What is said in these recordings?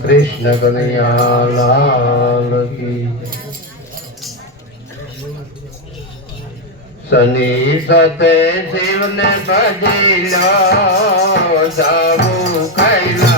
કૃષ્ણ કનૈયા લાલ કી શનિ સતે શિવને ભજી લો સાબુ ખૈલા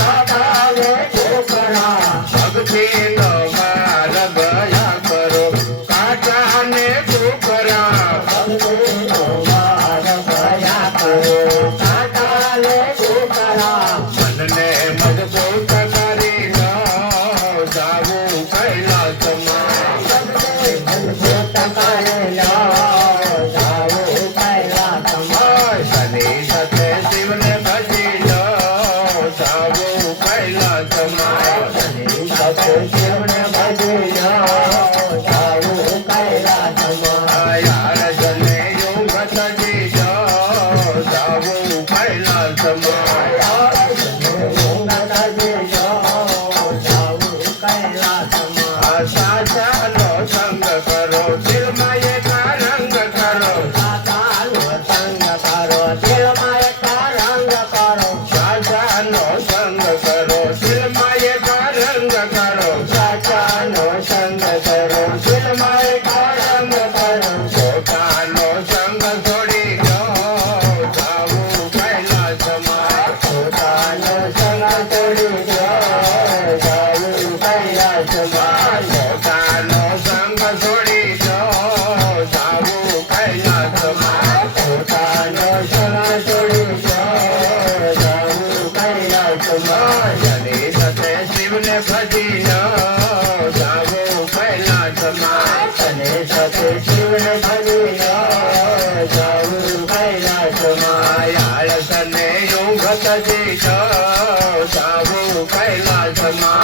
જાવું કૈલાસમાં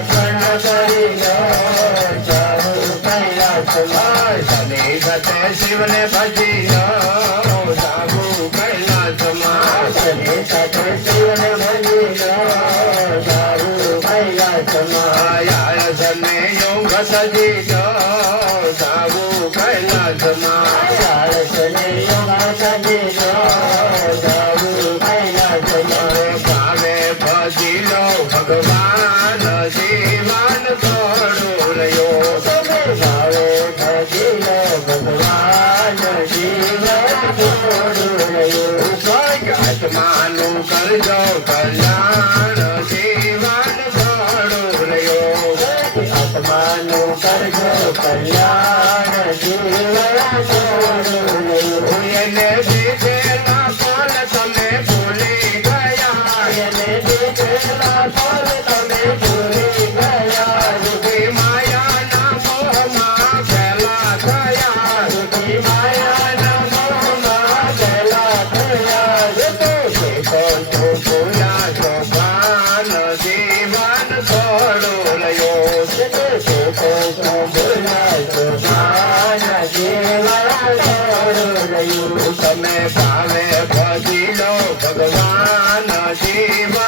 દર્શન કરી લો ચાહું કૈલાસમાં શનિ સતે શિવને ભજી લો કરજો કલ્યાણ જીવન ઘણું રહ્યો. કલ્યાણ. Shiva.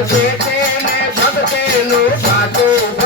છે તેને ભગતેનું સાચું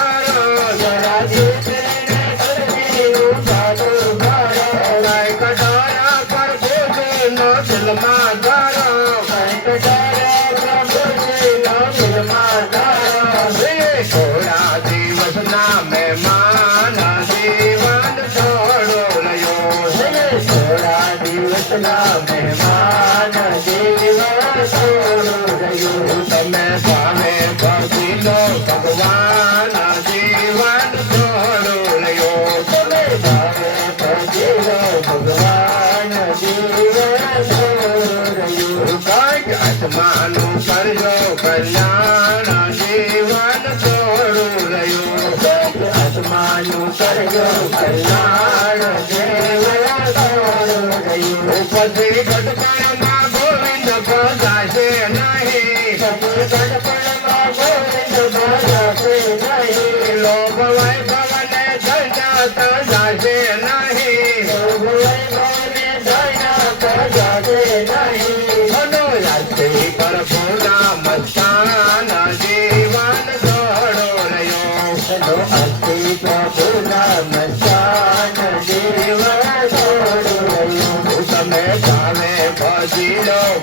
લો અતિ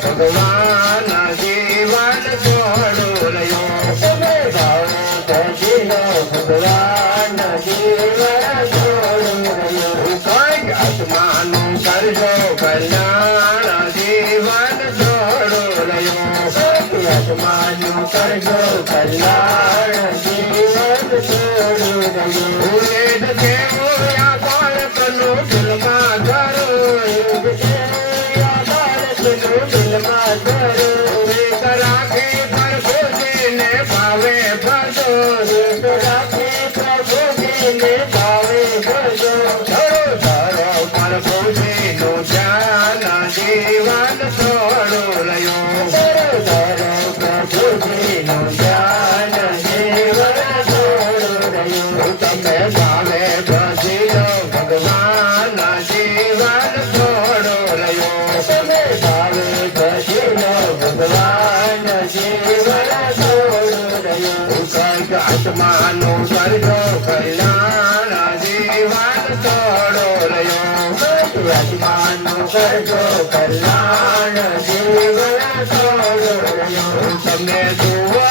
ભગવાન માનું કરજો કલ્યાણ. જીવન છોડું દેવો બાળકનું દિલમાં ધરો. બાળકનું દિલમાં ધરો. રાખી પ્રભુજીને ભાવે ભજો રાખી પ્રભુજીને ભાવે ભજો ધરો ધરો પ્રભુજીનું ધ્યાન જીવન છોડું તોડો રહ્યો યજમાનનું કલ્યાણ જીવન તોડો તમે જુઓ